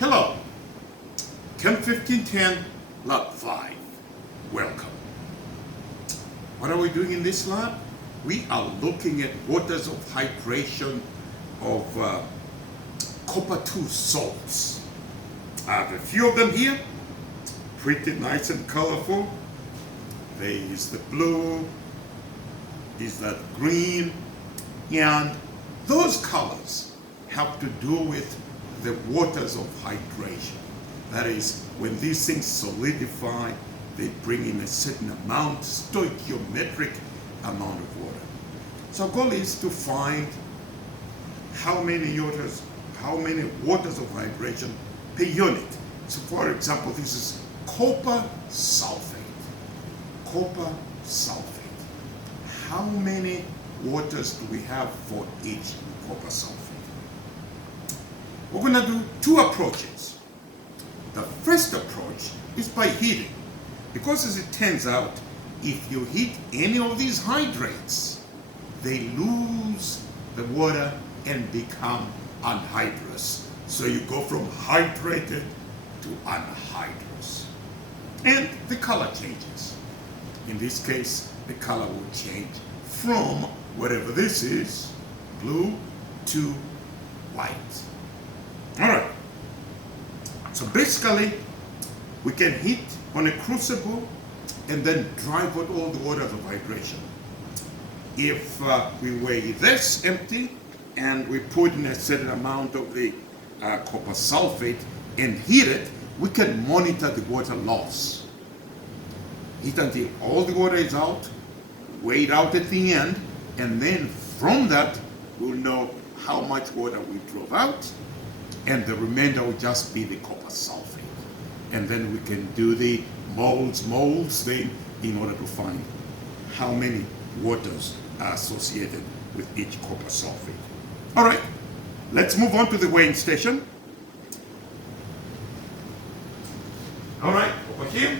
Hello, Chem 1510 Lab 5. Welcome. What are we doing in this lab? We are looking at waters of hydration of copper 2 salts. I have a few of them here, pretty nice and colorful. There is the blue, is that green, and those colors have to do with the waters of hydration. That is, when these things solidify, they bring in a certain amount, stoichiometric amount of water. So our goal is to find how many waters of hydration per unit. So for example, this is copper sulfate. Copper sulfate. How many waters do we have for each copper sulfate? We're going to do two approaches. The first approach is by heating, because as it turns out, if you heat any of these hydrates, they lose the water and become anhydrous. So you go from hydrated to anhydrous. And the color changes. In this case, the color will change from whatever this is, blue, to white. All right. So basically, we can heat on a crucible and then drive out all the waters of hydration. If we weigh this empty and we put in a certain amount of the copper sulfate and heat it, we can monitor the water loss. Heat until all the water is out, weigh it out at the end, and then from that, we'll know how much water we drove out, and the remainder will just be the copper sulfate. And then we can do the moles thing in order to find how many waters are associated with each copper sulfate. All right, let's move on to the weighing station. All right, over here.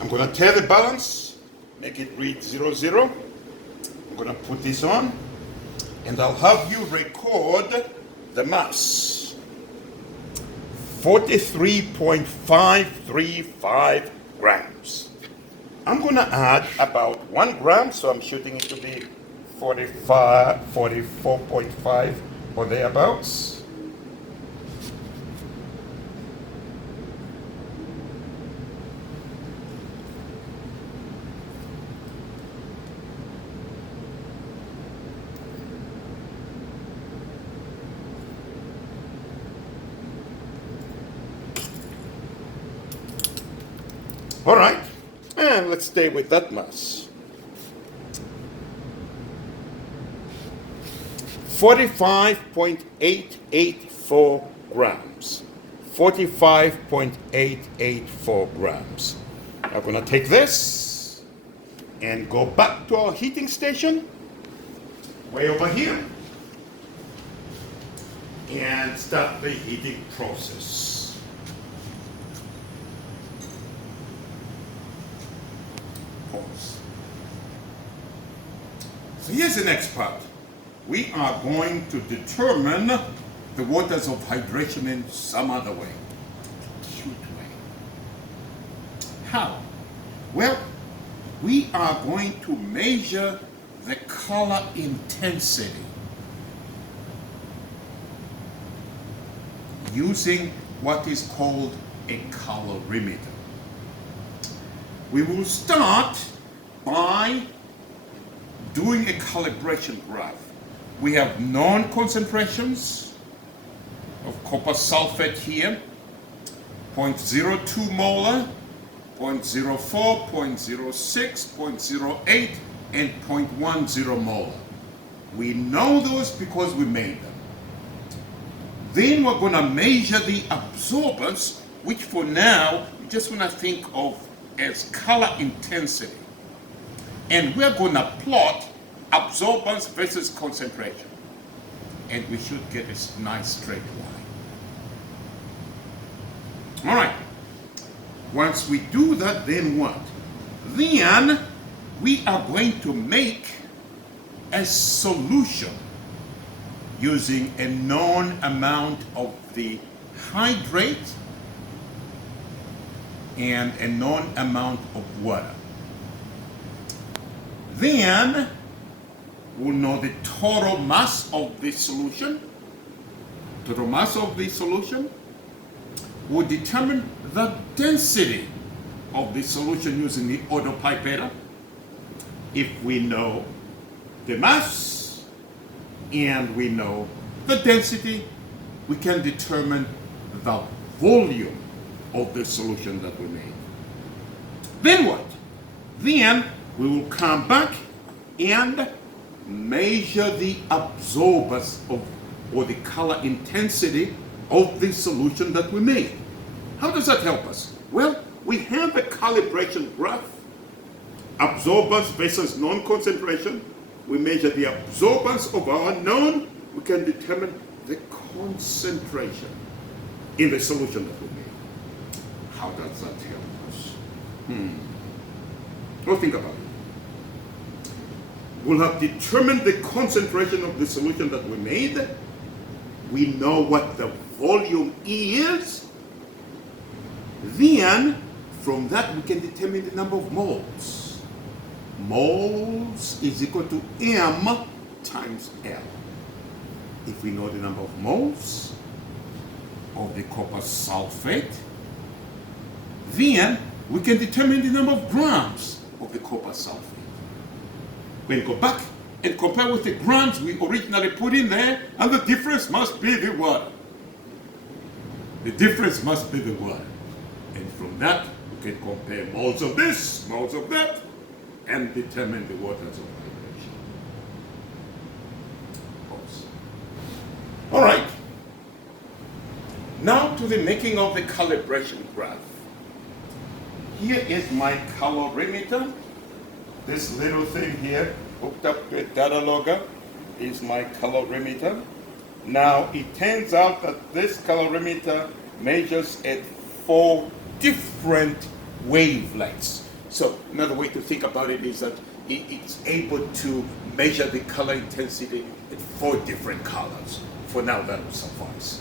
I'm going to tear the balance, make it read 00. I'm going to put this on, and I'll have you record the mass. 43.535 grams. I'm going to add about 1 gram, so I'm shooting it to be 44.5 or thereabouts. All right, and let's stay with that mass. 45.884 grams. 45.884 grams. I'm gonna take this and go back to our heating station, way over here, and start the heating process. So here's the next part. We are going to determine the waters of hydration in some other way. Cute way. How? Well, we are going to measure the color intensity using what is called a colorimeter. We will start by doing a calibration graph. We have known concentrations of copper sulfate here, 0.02 molar, 0.04, 0.06, 0.08, and 0.10 molar. We know those because we made them. Then we're going to measure the absorbance, which for now, we just want to think of as color intensity. And we're going to plot absorbance versus concentration. And we should get a nice straight line. All right. Once we do that, then what? Then we are going to make a solution using a known amount of the hydrate and a known amount of water. Then we'll know the total mass of the solution. Total mass of the solution will determine the density of the solution using the autopipetta. If we know the mass and we know the density, we can determine the volume of the solution that we made. Then what? Then we will come back and measure the absorbance of, or the color intensity of the solution that we made. How does that help us? Well, we have a calibration graph, absorbance versus non-concentration. We measure the absorbance of our known, we can determine the concentration in the solution that we made. How does that help us? Well, think about it. We'll have determined the concentration of the solution that we made. We know what the volume is. Then, from that, we can determine the number of moles. Moles is equal to M times L. If we know the number of moles of the copper sulfate, then we can determine the number of grams of the copper sulfate. We'll go back and compare with the grams we originally put in there, and the difference must be the water. The difference must be the water. And from that, we can compare moles of this, moles of that, and determine the waters of vibration. All right. Now to the making of the calibration graph. Here is my colorimeter. This little thing here, hooked up with data logger, is my colorimeter. Now it turns out that this colorimeter measures at 4 different wavelengths. So another way to think about it is that it's able to measure the color intensity at 4 different colors. For now, that will suffice.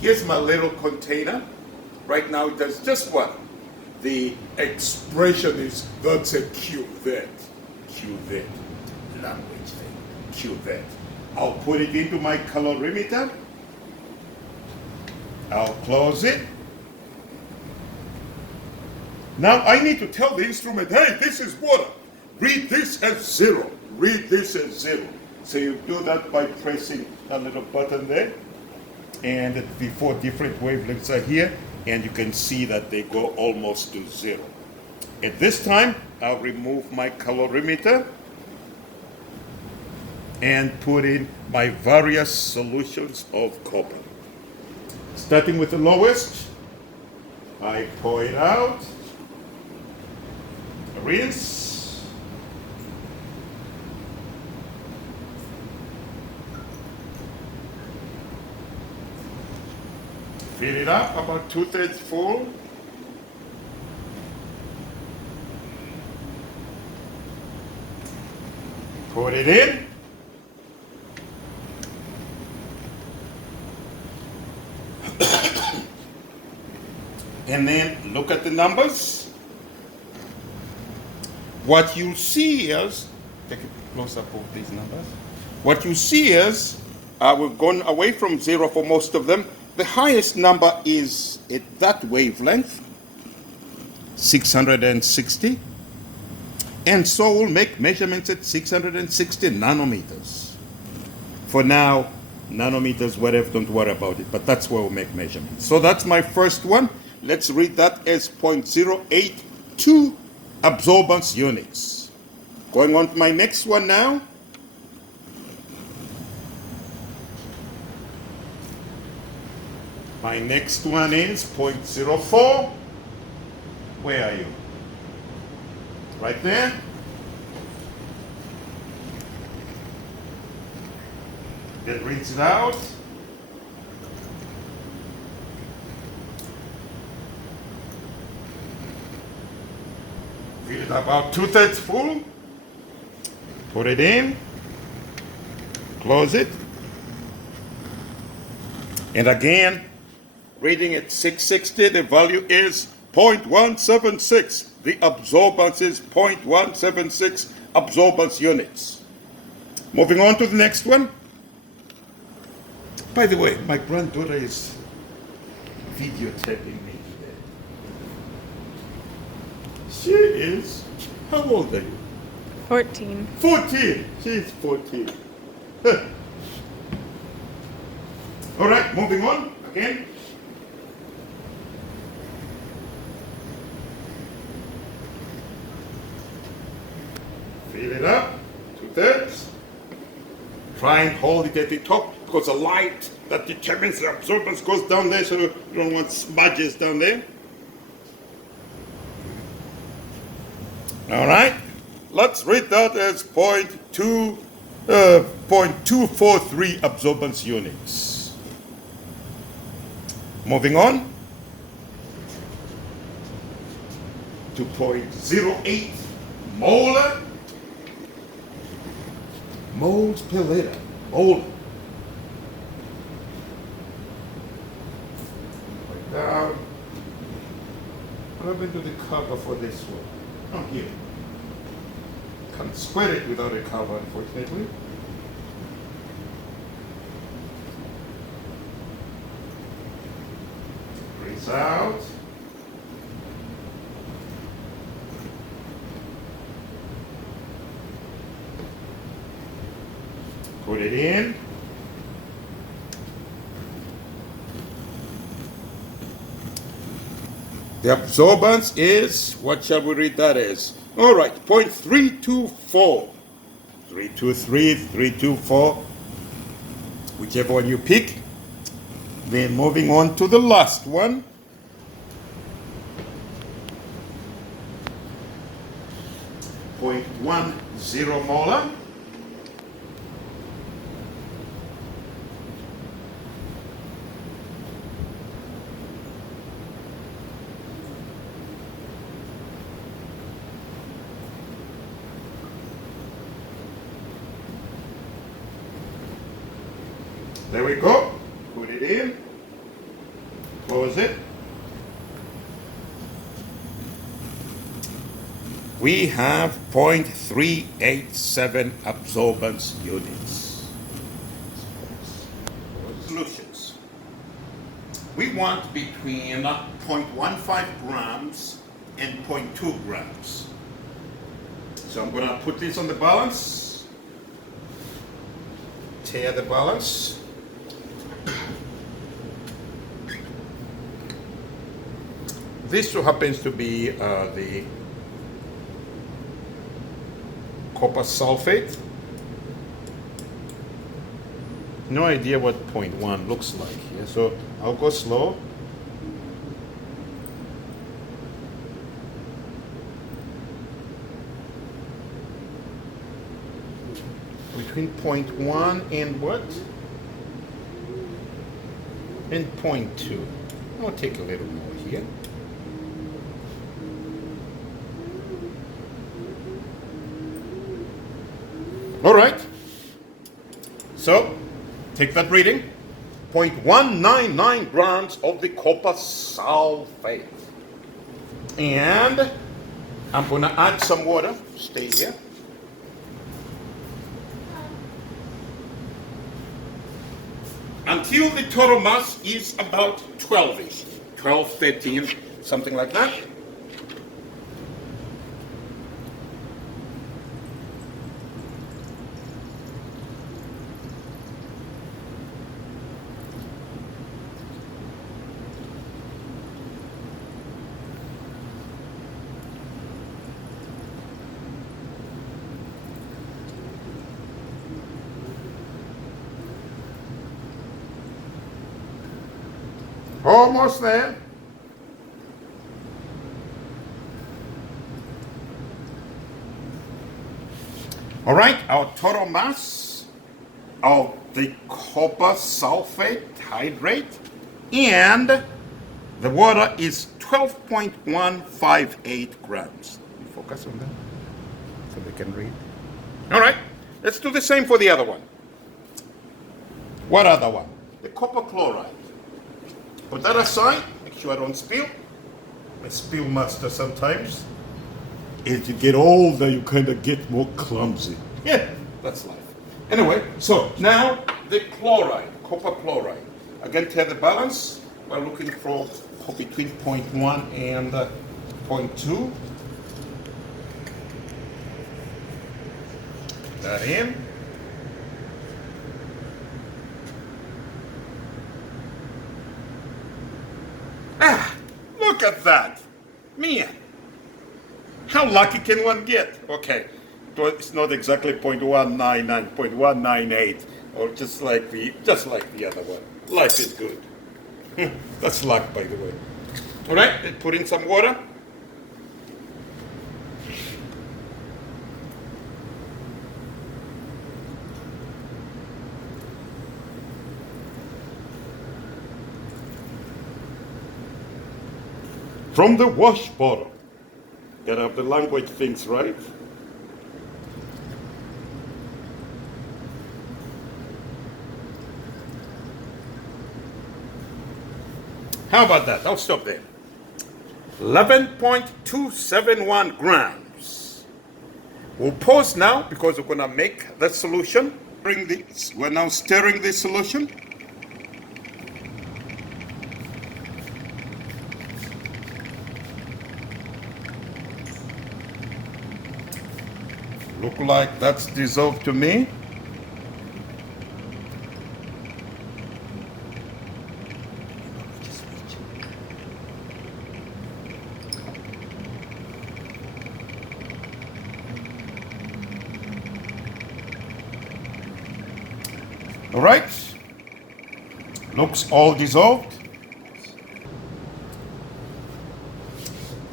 Here's my little container. Right now it does just one. The expression is, that's a cuvette. Cuvette, language thing, cuvette. I'll put it into my colorimeter. I'll close it. Now I need to tell the instrument, hey, this is water. Read this as 0. Read this as 0. So you do that by pressing a little button there. And the 4 different wavelengths are here. And you can see that they go almost to 0. At this time, I'll remove my colorimeter and put in my various solutions of copper. Starting with the lowest, I pour it out, rinse, fill it up about 2/3 full. Put it in. And then look at the numbers. What you see is, take a close up of these numbers. What you see is, we've gone away from 0 for most of them. The highest number is at that wavelength, 660. And so we'll make measurements at 660 nanometers. For now, nanometers, whatever, don't worry about it, but that's where we'll make measurements. So that's my first one. Let's read that as 0.082 absorbance units. Going on to my next one now. My next one is 0.04. Where are you? Right there. Then rinse it out. Fill it about 2/3 full. Put it in, close it, and again, reading at 660, the value is 0.176. The absorbance is 0.176 absorbance units. Moving on to the next one. By the way, my granddaughter is videotaping me today. She is, how old are you? 14. 14. She's 14. All right, moving on again. Fill it up, 2/3. Try and hold it at the top because the light that determines the absorbance goes down there, so you don't want smudges down there. All right, let's read that as 0.243 absorbance units. Moving on to 0.08 molar moles per liter. Molar. Like that. What happened to the cover for this one? Oh, here. Can't square it without a cover, unfortunately. Breathe out. Put it in. The absorbance is, what shall we read that as? All right, 0.324. 323, 324, whichever one you pick. Then moving on to the last one. .10 molar. There we go. Put it in. Close it. We have 0.387 absorbance units. Solutions. We want between 0.15 grams and 0.2 grams. So I'm going to put this on the balance. Tear the balance. This happens to be the copper sulfate. No idea what 0.1 looks like here, so I'll go slow. Between 0.1 and what? And 0.2. I'll take a little more here. All right, so take that reading, 0.199 grams of the copper sulfate. And I'm gonna add some water, stay here. Until the total mass is about 12-ish, 12, 13, something like that. Almost there. All right, our total mass of the copper sulfate hydrate and the water is 12.158 grams. Focus on that so they can read. All right, let's do the same for the other one. What other one? The copper chloride. Put that aside, make sure I don't spill. I spill master sometimes. As you get older, you kind of get more clumsy. Yeah, that's life. Anyway, so now the chloride, copper chloride. Again, tell the balance. We're looking for between 0.1 and 0.2. That in. Ah, look at that. Man, how lucky can one get? Okay, it's not exactly 0.199, 0.198, or just like the other one. Life is good. That's luck, by the way. All right, let's put in some water. From the wash bottle. Gotta have the language things right. How about that? I'll stop there. 11.271 grams. We'll pause now because we're gonna make the solution. We're now stirring the solution. Look like that's dissolved to me. All right, looks all dissolved.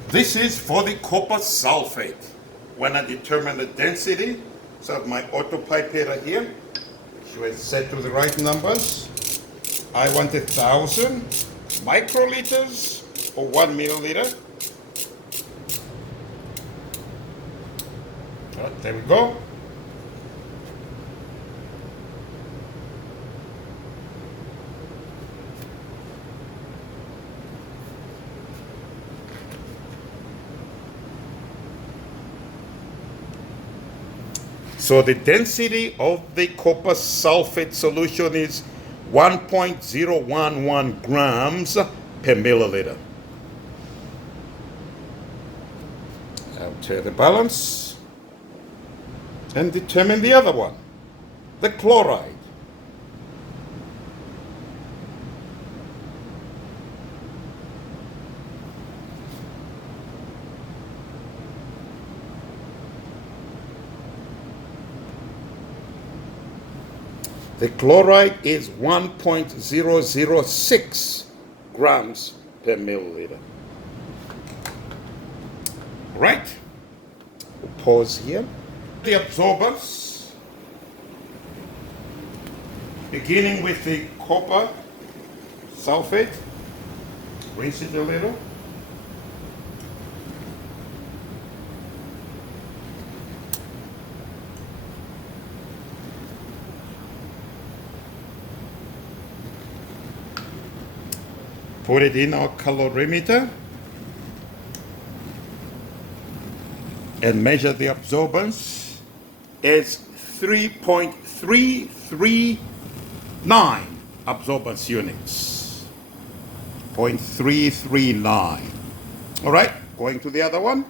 This is for the copper sulfate. When I determine the density, so I have my autopipette here, so it's set to the right numbers. I want 1,000 microliters or 1 milliliter. All right, there we go. So the density of the copper sulfate solution is 1.011 grams per milliliter. I'll tell the balance and determine the other one, the chloride. The chloride is 1.006 grams per milliliter. Right, we'll pause here. The absorbers, beginning with the copper sulfate, rinse it a little. Put it in our colorimeter and measure the absorbance as 3.339 absorbance units. 0.339. All right, going to the other one.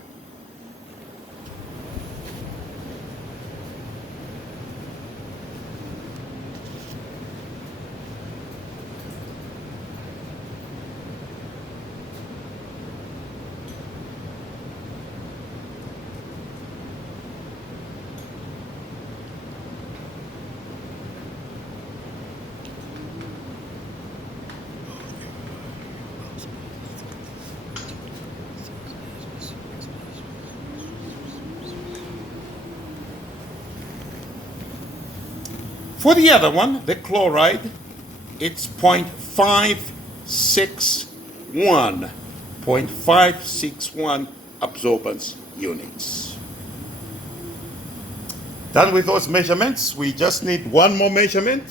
For the other one, the chloride, it's 0.561, 0.561 absorbance units. Done with those measurements, we just need one more measurement.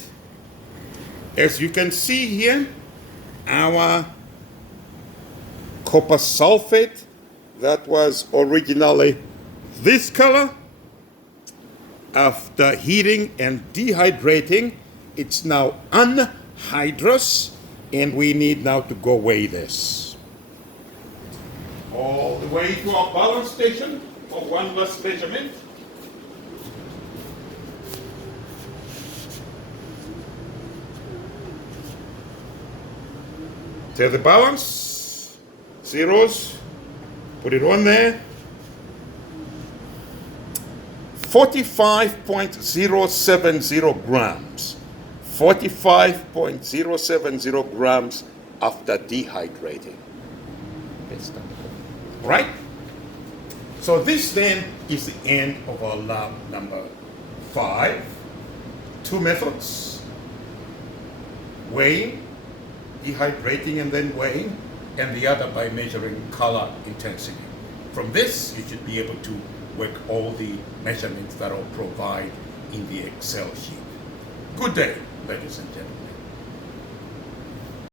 As you can see here, our copper sulfate that was originally this color, after heating and dehydrating, it's now anhydrous, and we need now to go weigh this. All the way to our balance station for one last measurement. Take the balance, zeros, put it on there. 45.070 grams. 45.070 grams after dehydrating. Right? So this then is the end of our lab number 5. 2 methods. Weighing, dehydrating and then weighing, and the other by measuring color intensity. From this, you should be able to work all the measurements that I'll provide in the Excel sheet. Good day, ladies and gentlemen.